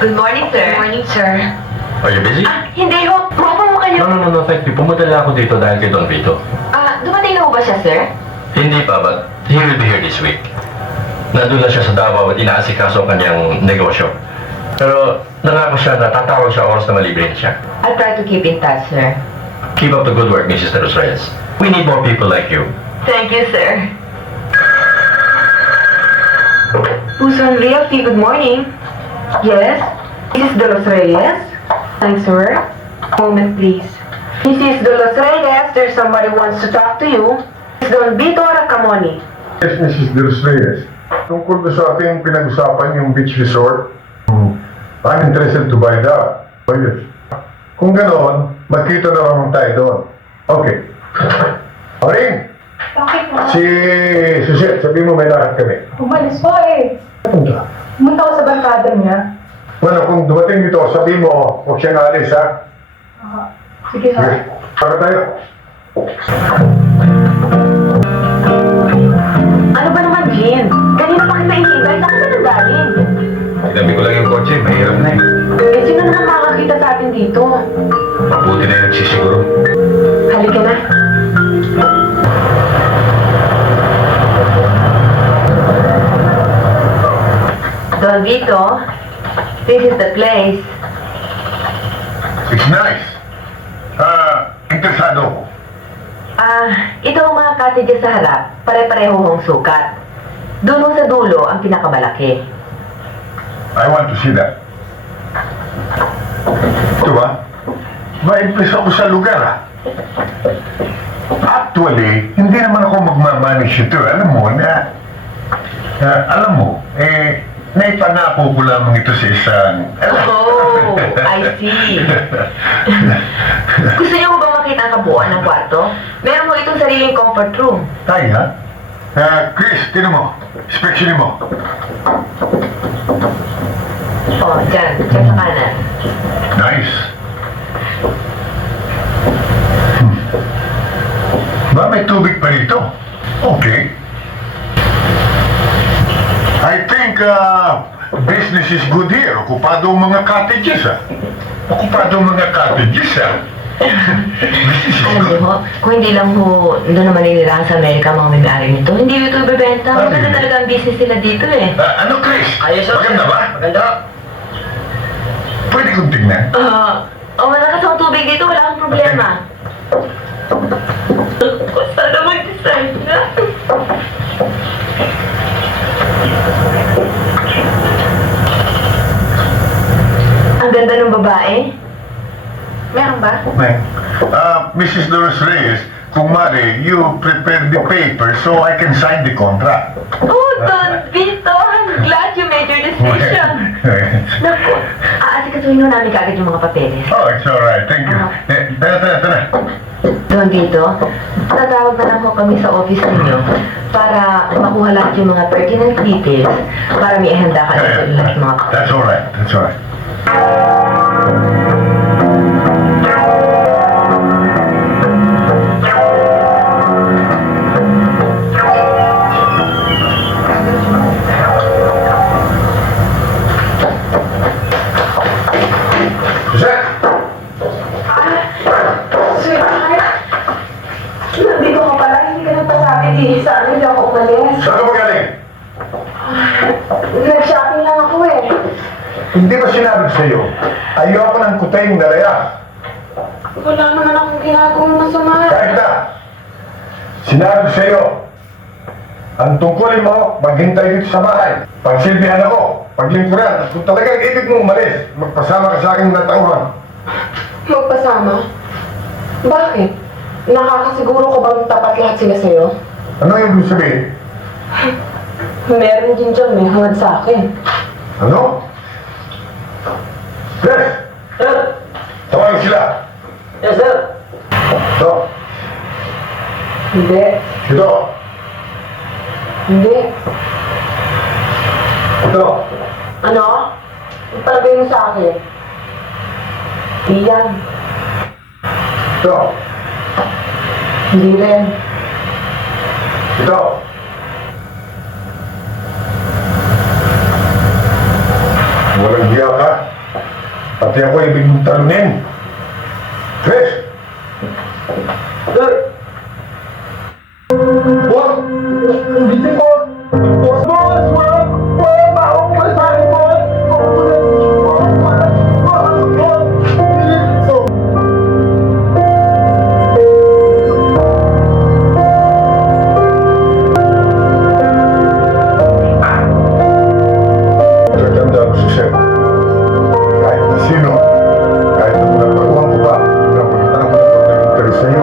Good morning, sir. Good morning, sir. Are you busy? Hindi ho. Maupo mo kayo. No, thank you. Pumunta lang ako dito dahil kay Don Vito. Dumating na ho ba siya, sir? Hindi pa, but he will be here this week. Nandun na siya sa Davao at inaasikaso ang kanyang negosyo. Pero nangako siya na tatawag siya oras na malibre na siya. I'll try to keep in touch, sir. Keep up the good work, Mrs. De Los Reyes. We need more people like you. Thank you, sir. Puson Realty, good morning. Yes? Mrs. De Los Reyes? Thanks, sir. Moment, please. Mrs. De Los Reyes, there's somebody wants to talk to you. It's Don Vito Racamoni. Yes, Mrs. De Los Reyes. Tungkol ba sa ating pinag-usapan yung beach resort, I'm interested to buy that. Oh, yes. Kung ganoon, magkita na lang tayo doon. Okay. Oring! Bakit po? Si Suzette, sabi mo may lakad kami. Umalis po eh. Punta. Pumunta ko sa barkada niya. Bueno, kung dumating dito, sabi mo, huwag siyang alis, ha? Sige, Sige. ha? Para tayo. Ano ba naman, Jim? Kanina pa kita iniintay. Saan ka ba nanggaling? Dami ko lang yung kotse, mahirap na eh. Sino naman makakita sa atin dito? Mabuti na yung nagsisiguro. Halika na. Don Vito, this is the place. It's nice. Interesado ko. Ito ang mga cottages sa harap. Pare-pareho hong sukat. Doon ho sa dulo ang pinakamalaki. I want to see that. Ito ba? Ma-impress ako sa lugar, ha? Actually, hindi naman ako magmamanage ito. Alam mo, naipangako ko lamang ito sa isang... Oh, I see. Gusto niyo ba makita ang kabuuan ng kwarto? Meron mo itong sariling comfort room. Tayo, ha? Chris, tinan mo. Inspeksyonin mo. Oh, dyan. Dyan sa kanan. Nice. Ba, may tubig pa rito? Okay. I think, business is good here. Okupado ang mga cottages, ha? Okupado ang mga cottages, ha? Business is Alam niyo good. ho, kung hindi lang ho, doon naman nilirahan sa Amerika mga may-ari nito, hindi ito ibebenta. Maganda talaga ang business nila dito eh. Ano, Chris? Ayos, sir. Maganda ba? Maganda. Pwede kong tingnan. Malakas ang tubig dito, wala akong problema. Sana mag-design na. Ang ganda ng babae. Meron ba? Mrs. Doris Reyes, kung mari, you prepare the paper so I can sign the contract. Oh, Don Vito, I'm glad you made your decision. Naku, aasikasuhin mo namin kagad yung mga papeles. Oh, it's alright. Thank you. Tara. Don Vito, tatawag na lang ko kami sa office ninyo para makuha lahat yung mga pertinent details para may ihanda ka sa lahat ng mga papeles. That's alright. That's alright. Suzette! Sweetheart, nandito ka pala. Hindi ka nagpasabi di. Saan hindi ako umalis? Saan ka magaling? Nag-shopping lang ako eh. Hindi ba sinabi ko sa'yo? Ayoko ng kutayng nalayas. Wala naman akong ginagawang masama. Kahit na, sinabi ko sa'yo, ang tungkulin mo, maghintay dito sa bahay. Pagsilbihan ako, paglingkuran, at kung talagang ibig mo umalis, magpasama ka sa aking natauhan. Magpasama? Bakit? Nakakasiguro ko bang tapat lahat sila sa'yo? Ano yung ibig sabihin? Meron din dyan may hangad sa akin. Ano? Yes! Sir. Tawagin sila! Yes, sir. Ito! Hindi. Ito! Hindi. Ito! Ano? Ipalagay mo sa akin. Iyan. Ito! Hindi rin. Ito! Walang hiya ka? Pati ako ibig mong talunin. Chris! Boss! Gising ko! Boss! Boss! Wala pa akong masasabi, boss! Tatandaan ko si Seth. Kahit na sino, kahit na pinagbaguhan ko pa, pinapunta mo na pagka-interest sa'yo.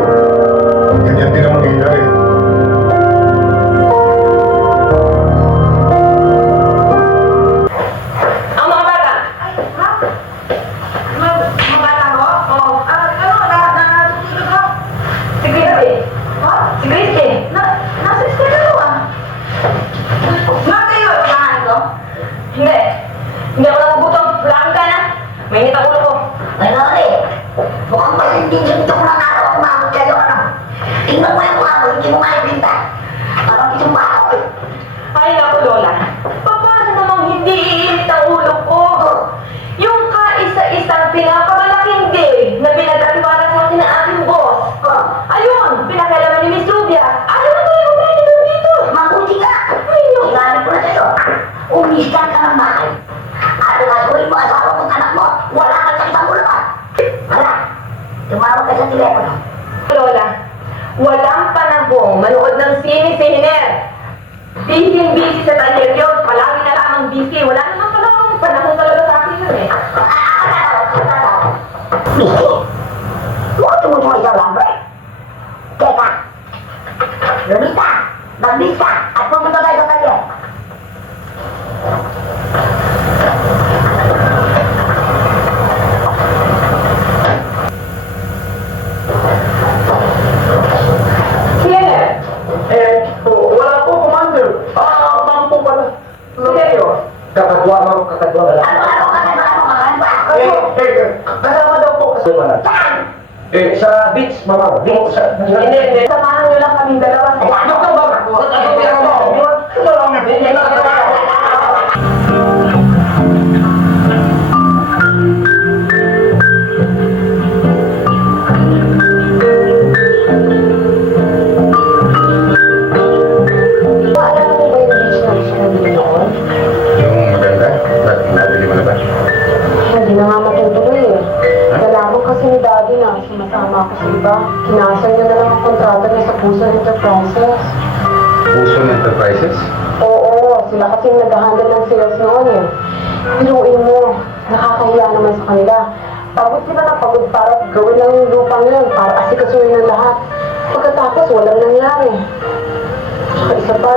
Ganyan din ang mangyayari. Ang mga bata! Mga bata mo? Oo. Natutulog ko. Si Christy. Si Christy. Nasa eskwela ko ah. Ma, kayo, samahan ko? Hindi. Hindi ako nagugutom. Lakad ka na. Mainit ang ulo ko. Ay, Loli, mukhang masinding ito kung ang araw kumamot kayo, ano? Tingnan mo yung mukha mo, hindi mo maipinta. Parang isumba ako eh. Ay, naku, Lola. Paano namang hindi iinit ang ulo ko? Yung kaisa-isang pinakamalaking day na pinagkatiwala sa akin ng aking boss. Ayun, pinakailaman ni Miss Rubia. Ayaw na tayo umahin dito. Mabuti ka. Ay, no. Sinabi ko na sa'yo, umistan ka ng bahay. At gagawin mo asawa mong anak mo, wala ka sa isang ulan. Hala, tumawag ka sa telepono. Lola, walang panahong manood ng sine si Hiner. Busy sa talyer yun. Palagi na lamang busy. Wala naman palang panahon talaga sa akin yun eh. Misi, huwag tumutuloy sa lambre. Teka, lumita, magbis ka, at pumunta tayo sa talyer. Si Hiner, Wala po, Commander. Ma'am po pala. seryo. Kakadwa ka na. Ano ka na makahan ba? Kasama daw po kasi pala. Saan? Sa beach, mama. Beach. Hindi. Samahan nyo lang kaming dalawa sa Alam mo ba yung beach na gusto mo din noon? Yung maganda, nabili mo na ba? Hindi na nga matutuloy eh. Nalaman kasi ni Daddy na sumasama ako sa iba. Kinasal niya na lang ang kontrata niya sa Puso Enterprises. Puso Enterprises? Oo, sila kasi yung nag-handle ng sales noon eh. Pinuin mo, nakakahiya naman sa kanila. Pagod sila na pagod para gawin lang yung lupang yun, para asikasuhin ng lahat. Pagkatapos, walang nangyari. Tsaka isa pa,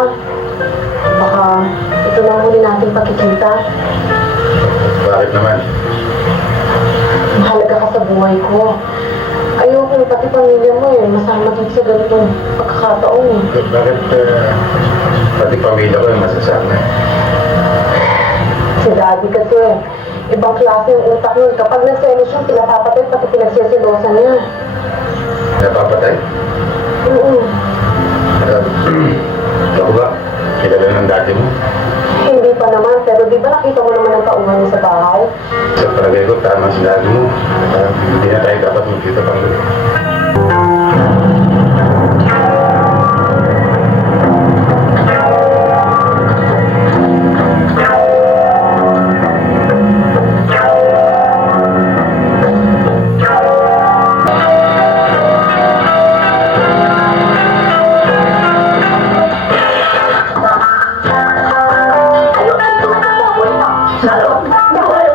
baka ito na ang huli natin pagkikita. Bakit naman? Mahalaga ka sa buhay ko. Ayoko pati pamilya mo eh, masama dito sa ganitong pagkakataon eh. Bakit pati pamilya ko yung masasama? Si Daddy kasi, ibang klase yung utak nun. Kapag nagselos yung pinapapatay, pati pinagsisilosan niya. Napapatay? Oo. Ako ba? Kilala ng dati mo? Hindi pa naman, pero di ba nakita mo naman ang tauhan niya sa bahay? Sa palagay ko, tama sinabi mo. Hindi na tayo dapat magkita pang ulit. Ayun ang tumatang mo, no? Sa loob, nawala